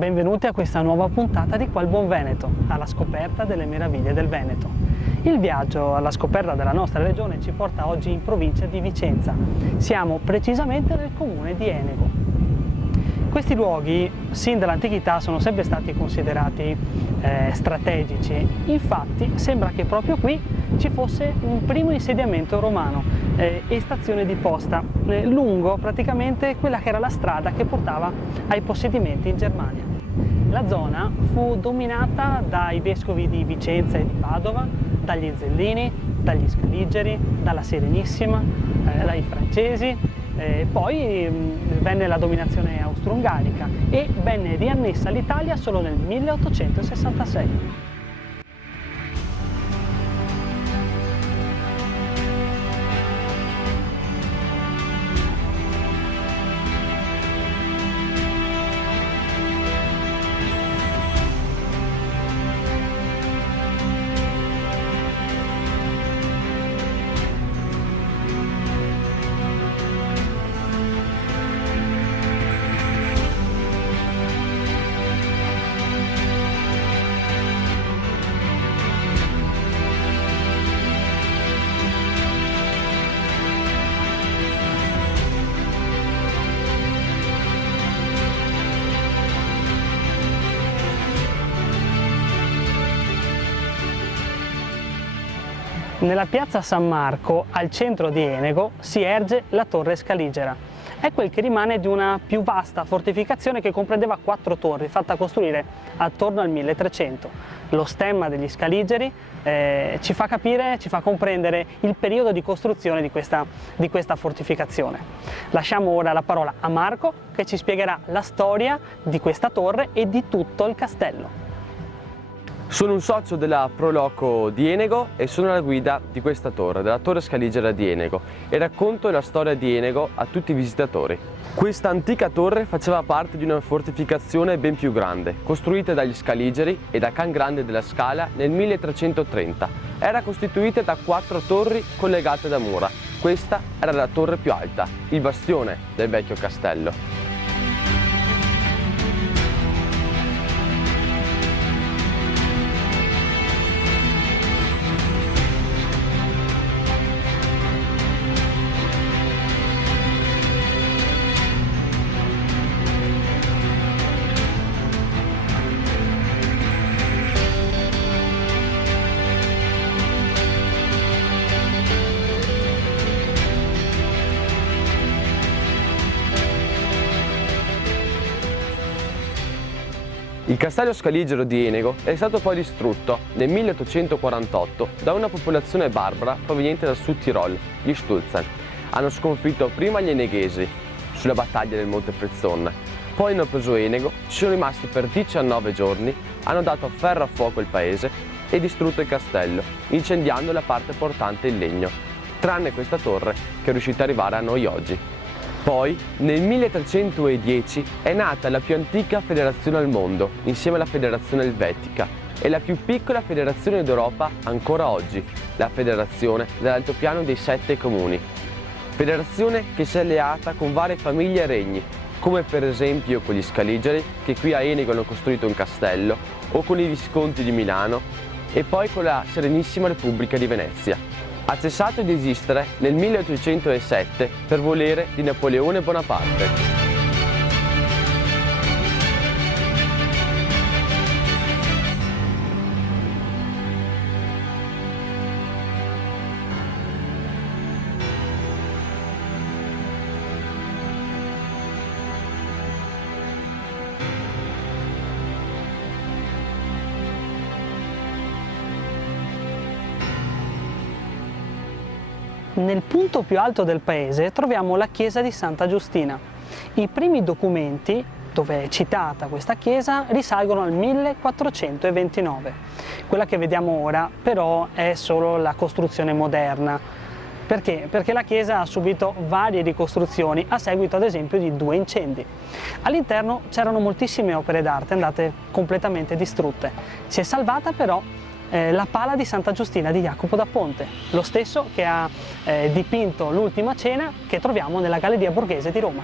benvenuti a questa nuova puntata di Qua il Buon Veneto, alla scoperta delle meraviglie del Veneto. Il viaggio alla scoperta della nostra regione ci porta oggi in provincia di Vicenza. Siamo precisamente nel comune di Enego. Questi luoghi, sin dall'antichità, sono sempre stati considerati strategici. Infatti sembra che proprio qui ci fosse un primo insediamento romano e stazione di posta lungo praticamente quella che era la strada che portava ai possedimenti in Germania. La zona fu dominata dai vescovi di Vicenza e di Padova, dagli Zellini, dagli Scaligeri, dalla Serenissima, dai francesi. Poi venne la dominazione austro-ungarica e venne riannessa all'Italia solo nel 1866. Nella piazza San Marco, al centro di Enego, si erge la Torre Scaligera. È quel che rimane di una più vasta fortificazione che comprendeva 4 torri, fatta costruire attorno al 1300. Lo stemma degli Scaligeri ci fa comprendere il periodo di costruzione di questa fortificazione. Lasciamo ora la parola a Marco, che ci spiegherà la storia di questa torre e di tutto il castello. Sono un socio della Proloco di Enego e sono alla guida di questa torre, della Torre Scaligera di Enego, e racconto la storia di Enego a tutti i visitatori. Questa antica torre faceva parte di una fortificazione ben più grande, costruita dagli Scaligeri e da Can Grande della Scala nel 1330. Era costituita da 4 torri collegate da mura. Questa era la torre più alta, il bastione del vecchio castello. Il castello scaligero di Enego è stato poi distrutto nel 1848 da una popolazione barbara proveniente dal Sud Tirol, gli Stulzen. Hanno sconfitto prima gli eneghesi sulla battaglia del Monte Frezzon, poi hanno preso Enego, ci sono rimasti per 19 giorni, hanno dato ferro a fuoco il paese e distrutto il castello, incendiando la parte portante in legno, tranne questa torre che è riuscita ad arrivare a noi oggi. Poi, nel 1310, è nata la più antica federazione al mondo, insieme alla Federazione Elvetica, e la più piccola federazione d'Europa ancora oggi, la Federazione dell'Altopiano dei 7 Comuni. Federazione che si è alleata con varie famiglie e regni, come per esempio con gli Scaligeri, che qui a Enego hanno costruito un castello, o con i Visconti di Milano, e poi con la Serenissima Repubblica di Venezia. Ha cessato di esistere nel 1807 per volere di Napoleone Bonaparte. Nel punto più alto del paese troviamo la chiesa di Santa Giustina. I primi documenti dove è citata questa chiesa risalgono al 1429. Quella che vediamo ora però è solo la costruzione moderna. Perché? Perché la chiesa ha subito varie ricostruzioni a seguito ad esempio di 2 incendi. All'interno c'erano moltissime opere d'arte andate completamente distrutte. Si è salvata però la pala di Santa Giustina di Jacopo da Ponte, lo stesso che ha dipinto l'Ultima Cena che troviamo nella Galleria Borghese di Roma.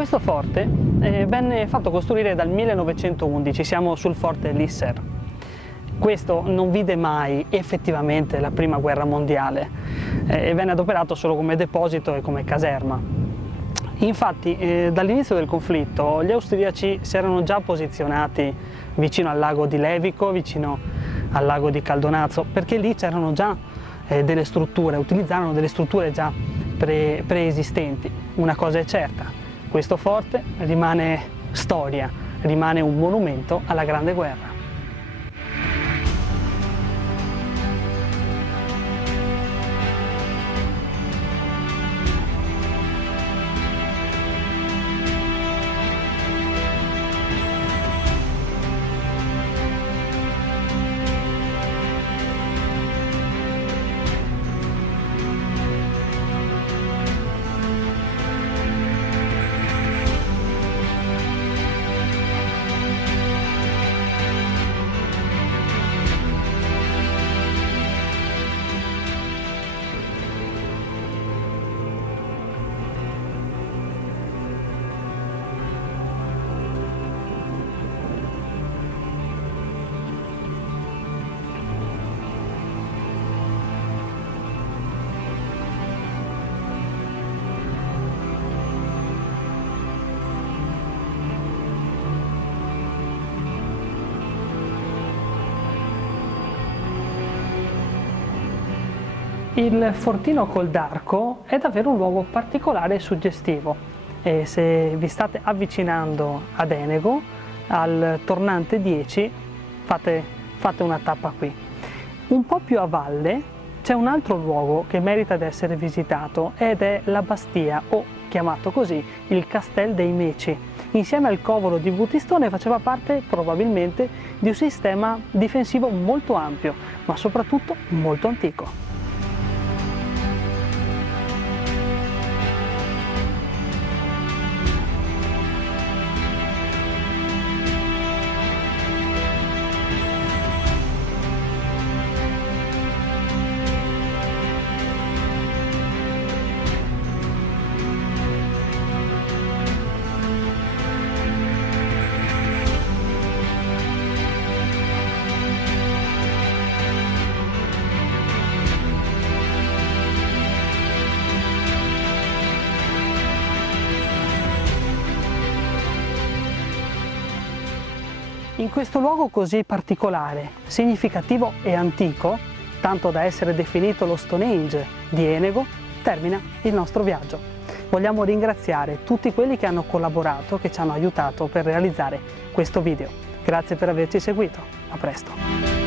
Questo forte venne fatto costruire dal 1911, siamo sul forte Lisser. Questo non vide mai effettivamente la prima guerra mondiale e venne adoperato solo come deposito e come caserma. Infatti dall'inizio del conflitto gli austriaci si erano già posizionati vicino al lago di Levico, vicino al lago di Caldonazzo, perché lì c'erano già delle strutture, utilizzarono delle strutture già preesistenti. Una cosa è certa, questo forte rimane storia, rimane un monumento alla Grande Guerra. Il Fortino col Darco è davvero un luogo particolare e suggestivo e se vi state avvicinando ad Enego, al tornante 10, fate una tappa qui. Un po' più a valle c'è un altro luogo che merita di essere visitato ed è la Bastia, o chiamato così il Castel dei Meci. Insieme al covolo di Butistone faceva parte probabilmente di un sistema difensivo molto ampio, ma soprattutto molto antico. In questo luogo così particolare, significativo e antico, tanto da essere definito lo Stonehenge di Enego, termina il nostro viaggio. Vogliamo ringraziare tutti quelli che hanno collaborato, che ci hanno aiutato per realizzare questo video. Grazie per averci seguito, a presto!